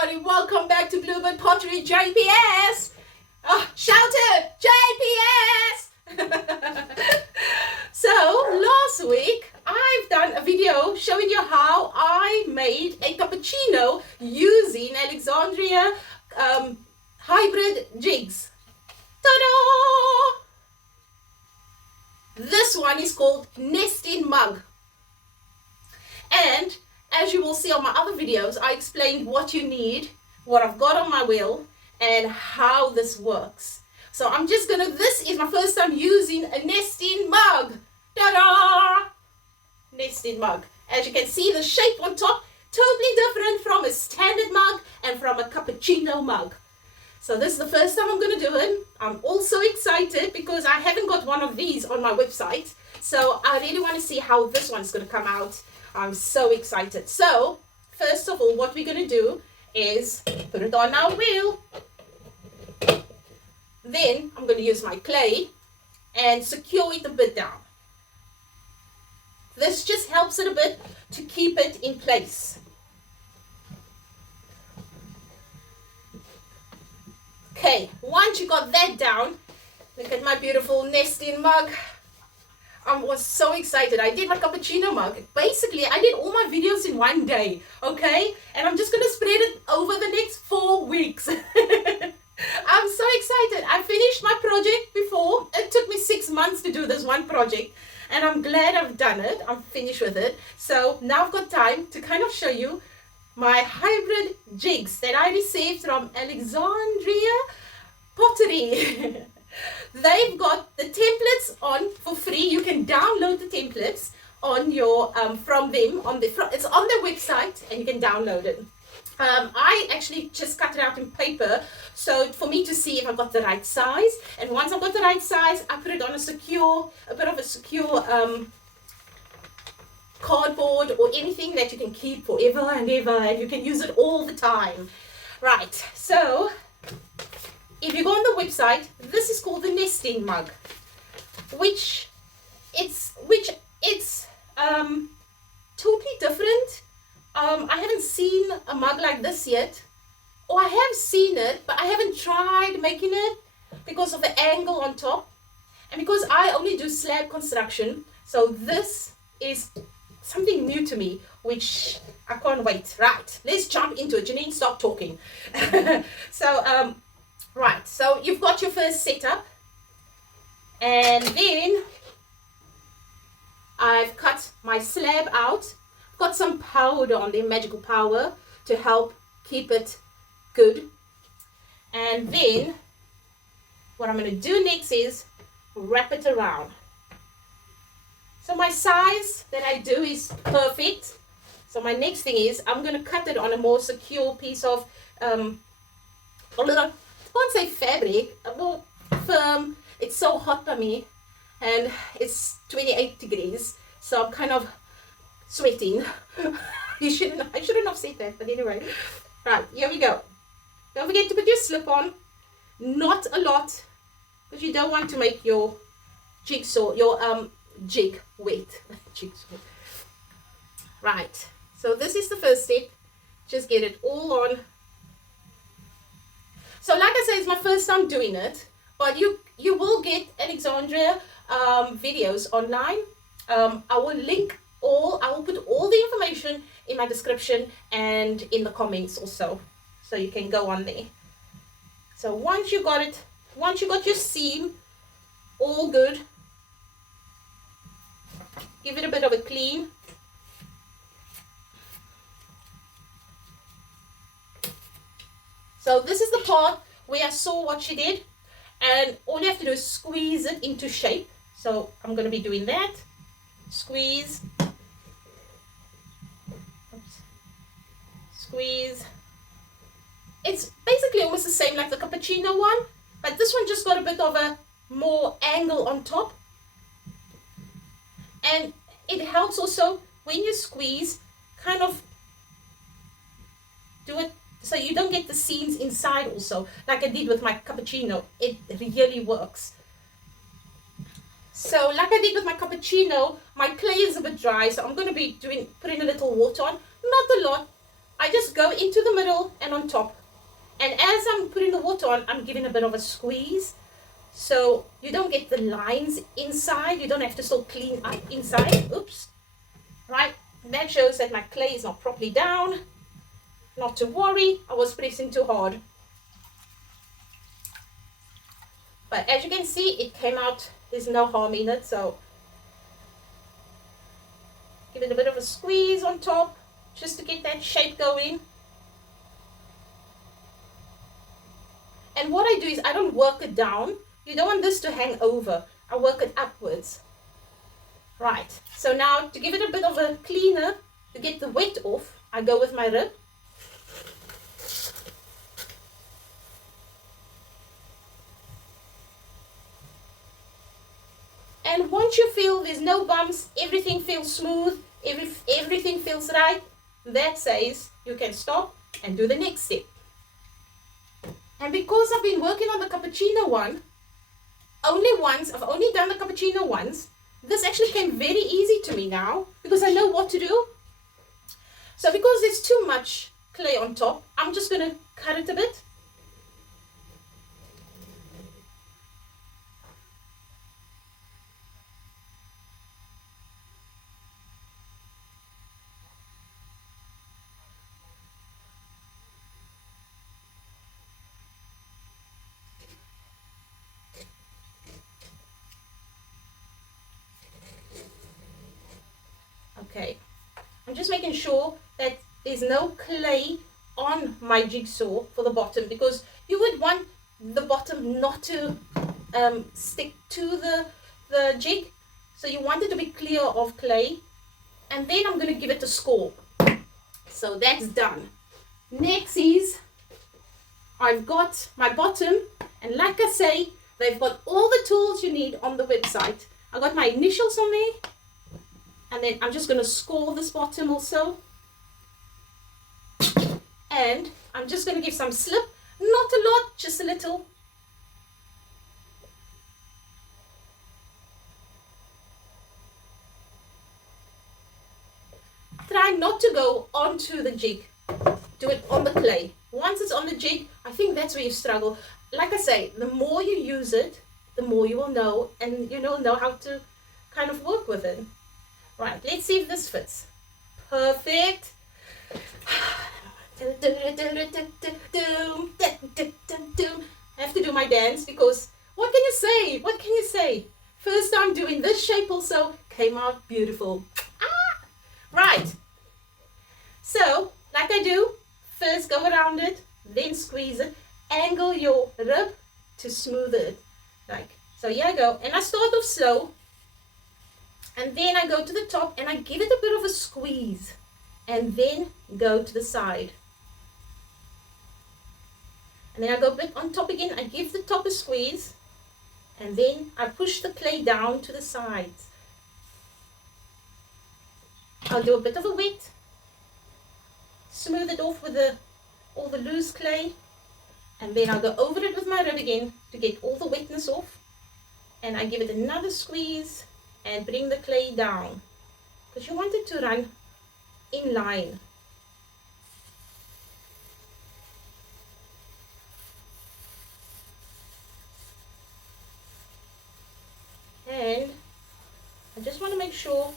everybody, welcome back to Bluebird Pottery JPS. Shout it, JPS. So last week I've done a video showing you how I made a cappuccino using Alexandria hybrid jigs. Ta-da! This one is called nesting mug, and as you will see on my other videos, I explained what you need, what I've got on my wheel, and how this works. So I'm just this is my first time using a nesting mug. Ta-da! Nesting mug. As you can see, the shape on top, totally different from a standard mug and from a cappuccino mug. So this is the first time I'm going to do it. I'm also excited because I haven't got one of these on my website. So I really want to see how this one's going to come out. I'm so excited. So first of all, what we're going to do is put it on our wheel. Then I'm going to use my clay and secure it a bit down. This just helps it a bit to keep it in place. Okay, once you got that down, look at my beautiful nesting mug. I was so excited. I did my cappuccino mug. Basically, I did all my videos in one day, okay? And I'm just going to spread it over the next 4 weeks. I'm so excited. I finished my project before. It took me 6 months to do this one project. And I'm glad I've done it. I'm finished with it. So now I've got time to kind of show you my hybrid jigs that I received from Alexandria Pottery. They've got the templates on for free. You can download the templates on your from them on it's on their website, and you can download it. I actually just cut it out in paper so for me to see if I've got the right size, and once I've got the right size, I put it on a bit of a secure cardboard or anything that you can keep forever and ever, and you can use it all the time. Right, so if you go on the website, this is called the nesting mug, which it's totally different. I haven't seen a mug like this yet, or I have seen it, but I haven't tried making it because of the angle on top, and because I only do slab construction. So this is something new to me, which I can't wait. Right, let's jump into it. Janine, stop talking. Right, so you've got your first setup, and then I've cut my slab out. I've got some powder on there, magical powder, to help keep it good. And then what I'm going to do next is wrap it around. So my size that I do is perfect. So my next thing is I'm going to cut it on a more secure piece of a little, I can't say fabric, a more firm. It's so hot by me, and it's 28 degrees, so I'm kind of sweating. I shouldn't have said that, but anyway. Right, here we go. Don't forget to put your slip on, not a lot, because you don't want to make your jigsaw, your jig wet. Jigsaw. Right, so this is the first step. Just get it all on. So like I said, it's my first time doing it, but you will get Alexandria videos online. I will put all the information in my description and in the comments also, so you can go on there. So once you got your seam all good, give it a bit of a clean. So this is the part where I saw what she did, and all you have to do is squeeze it into shape. So I'm going to be doing that. Squeeze. Oops. Squeeze. It's basically almost the same like the cappuccino one, but this one just got a bit of a more angle on top. And it helps also when you squeeze, kind of do it so you don't get the seams inside also, like I did with my cappuccino. It really works. So like I did with my cappuccino, my clay is a bit dry, so I'm going to be putting a little water on, not a lot. I just go into the middle and on top. And as I'm putting the water on, I'm giving a bit of a squeeze. So you don't get the lines inside. You don't have to still clean up inside. Oops. Right. And that shows that my clay is not properly down. Not to worry. I was pressing too hard. But as you can see, it came out. There's no harm in it. So give it a bit of a squeeze on top just to get that shape going. And what I do is I don't work it down. You don't want this to hang over. I work it upwards. Right. So now to give it a bit of a cleaner, to get the wet off, I go with my rib. And once you feel there's no bumps, everything feels smooth, everything feels right, that says you can stop and do the next step. And because I've been working on the cappuccino one, I've only done the cappuccino once, this actually came very easy to me now because I know what to do. So because there's too much clay on top, I'm just going to cut it a bit. Okay, I'm just making sure that there's no clay on my jigsaw for the bottom, because you would want the bottom not to stick to the jig. So you want it to be clear of clay. And then I'm going to give it a score. So that's done. Next is I've got my bottom, and like I say, they've got all the tools you need on the website. I got my initials on there. And then I'm just going to score this bottom also. And I'm just going to give some slip. Not a lot, just a little. Try not to go onto the jig. Do it on the clay. Once it's on the jig, I think that's where you struggle. Like I say, the more you use it, the more you will know. And you will know how to kind of work with it. Right, let's see if this fits. Perfect. I have to do my dance because what can you say? What can you say? First time doing this shape also came out beautiful. Ah! Right. So, like I do, first go around it, then squeeze it, angle your rib to smooth it. Like, so here I go. And I start off slow. And then I go to the top and I give it a bit of a squeeze. And then go to the side. And then I go a bit on top again. I give the top a squeeze. And then I push the clay down to the sides. I'll do a bit of a wet. Smooth it off with all the loose clay. And then I'll go over it with my rib again to get all the wetness off. And I give it another squeeze. And bring the clay down, because you want it to run in line. And I just want to make sure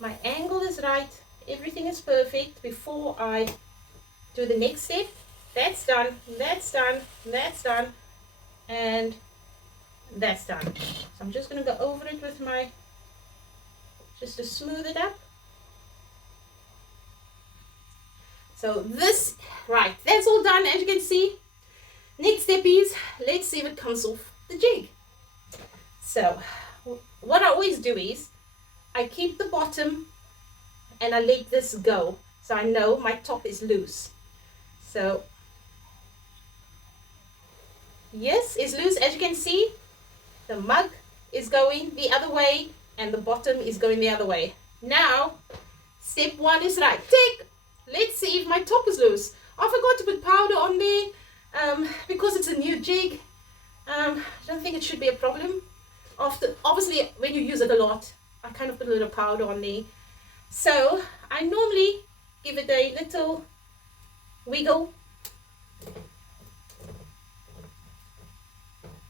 my angle is right, everything is perfect before I do the next step. That's done, that's done, that's done, and that's done. So I'm just going to go over it with my, just to smooth it up. So this, right, that's all done as you can see. Next step is, let's see if it comes off the jig. So what I always do is, I keep the bottom and I let this go. So I know my top is loose. So, yes, it's loose as you can see. The mug is going the other way and the bottom is going the other way. Now, step one is right. Tick! Let's see if my top is loose. I forgot to put powder on there because it's a new jig. I don't think it should be a problem. Obviously, when you use it a lot, I kind of put a little powder on there. So, I normally give it a little wiggle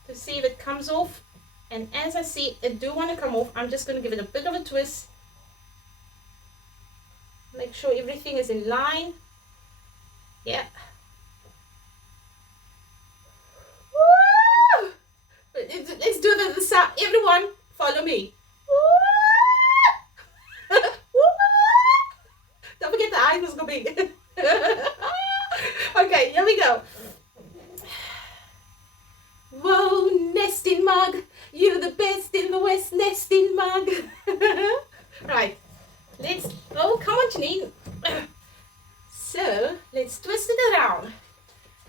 to see if it comes off. And as I see it do want to come off, I'm just going to give it a bit of a twist. Make sure everything is in line. Yeah. Woo! Let's do the sound. Everyone, follow me. Woo! Don't forget the eyes was going big. Okay, here we go. Whoa, nesting mug, you're the best in the West, nesting mug. Right, let's, oh, come on, Janine. So, let's twist it around.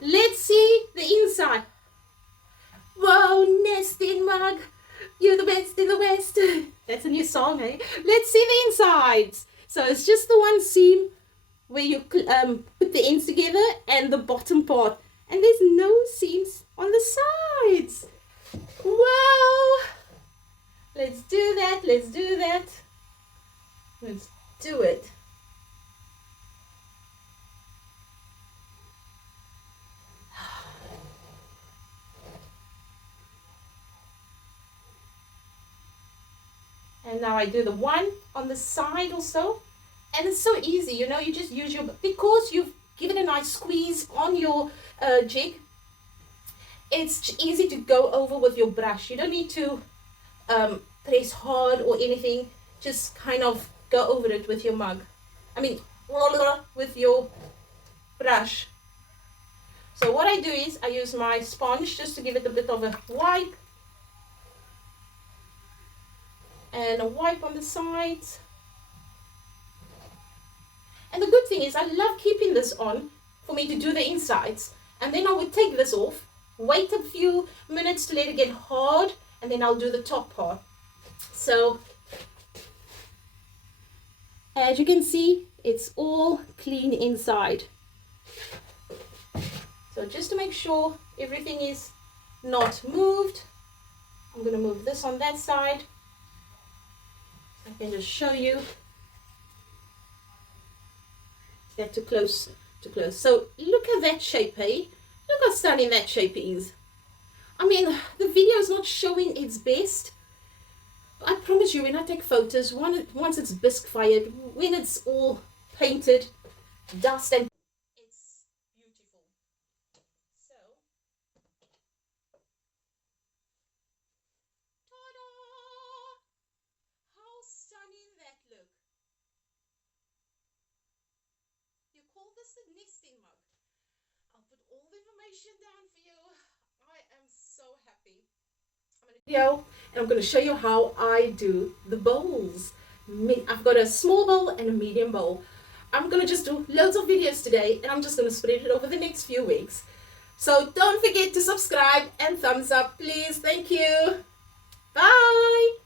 Let's see the inside. Whoa, nesting mug, you're the best in the West. That's a new song, eh? Let's see the insides. So it's just the one seam where you put the ends together and the bottom part. And there's no seams on the sides. Whoa! Let's do that, let's do that. Let's do it. And now I do the one on the side also. And it's so easy, you know, you just use your, because you've given a nice squeeze on your jig, it's easy to go over with your brush. You don't need to press hard or anything, just kind of go over it with your mug. I mean, with your brush. So what I do is I use my sponge just to give it a bit of a wipe. And a wipe on the sides. And the good thing is I love keeping this on for me to do the insides. And then I would take this off, wait a few minutes to let it get hard, and then I'll do the top part. So, as you can see, it's all clean inside. So just to make sure everything is not moved, I'm going to move this on that side. So I can just show you. That too close, too close. So look at that shape, hey? Look how stunning that shape is. I mean, the video is not showing its best. But I promise you, when I take photos, once it's bisque fired, when it's all painted, dust and it's beautiful. So, ta-da! How stunning that look. You call this the nesting mug. I'll put all the information down for you. I am so happy. I'm going to show you how I do the bowls. I've got a small bowl and a medium bowl. I'm going to just do loads of videos today, and I'm just going to spread it over the next few weeks. So don't forget to subscribe and thumbs up, please. Thank you. Bye.